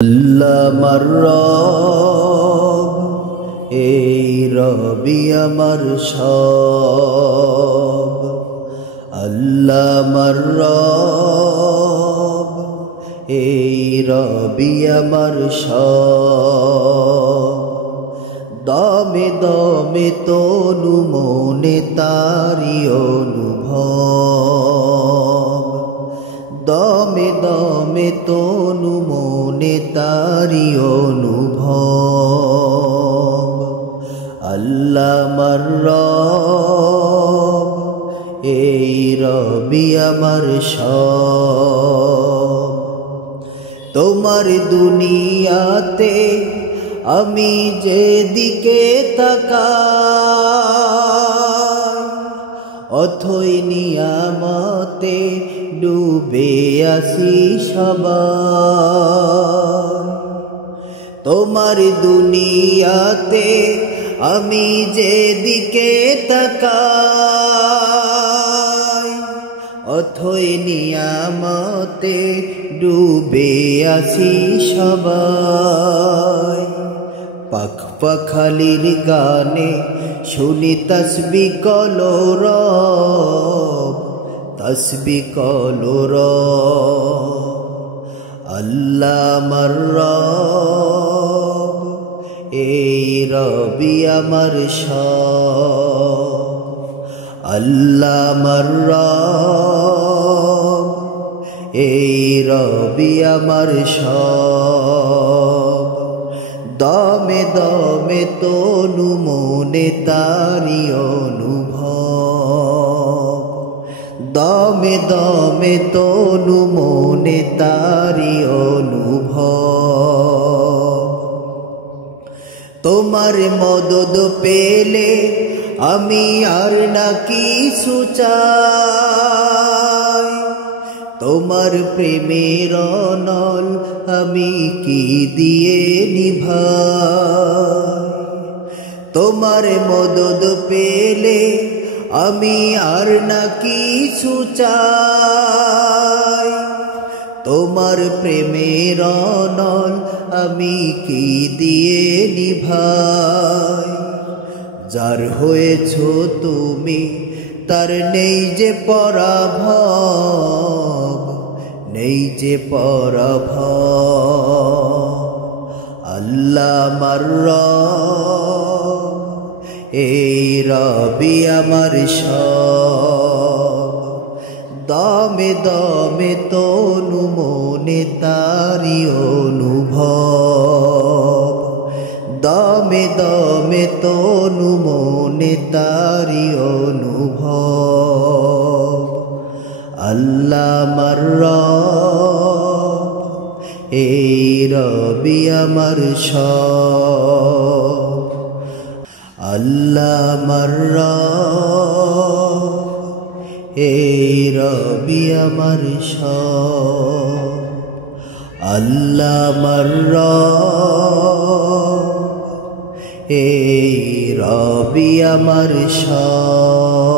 আল্লাহ আমার রব, এই রবি আমার সব। আল্লাহ আমার রব, এই রবি আমার সব। দমে দমে তনু মনে তারি অনুভব, দমে দমে তনু মনে তারি অনুভব। আল্লাহ আমার রব, এই রবি আমার সব। তোমার দুনিয়াতে আমি যেদিকে তাকাই, অথই নিয়ামতে ডুবে আসি সবাই। তোমার দুনিয়াতে আমি যেদিকে তাকাই, অথই নিয়ামতে ডুবে আসি সবাই। পাখ পাখালির গানে শুনি তসবিহ কলরব, তসবিহ কলরব। আল্লাহ আমার রব, এই রবি আমার সব। আল্লাহ আমার রব, এই রবি আমার সব। দমে দমে তনু মনে তারি অনুভব, দমে দমে তনু মনে তারি অনুভব। তোমার মদদ পেলে আমি আর না কিছু চাই, তোমার প্রেমের অনল আমি কি দিয়ে নিভাই। তোমার মদদ পেলে আমি আর না কিছু চাই, তোমার প্রেমের অনল আমি কি দিয়ে নিভাই। যার হয়েছ তুমি তার নেই যে পরাভব, নেই যে পরাভব। আল্লাহ আমার রব, এই রবি আমার সব। দমে দমে তনু মনে তারি অনুভব, দমে দমে তনু মনে তারি অনুভব। আল্লাহ আমার রব, এই রবি আমার সব। আল্লাহ আমার রব, এই রবি আমার সব। আল্লাহ আমার রব, এই রবি আমার সব।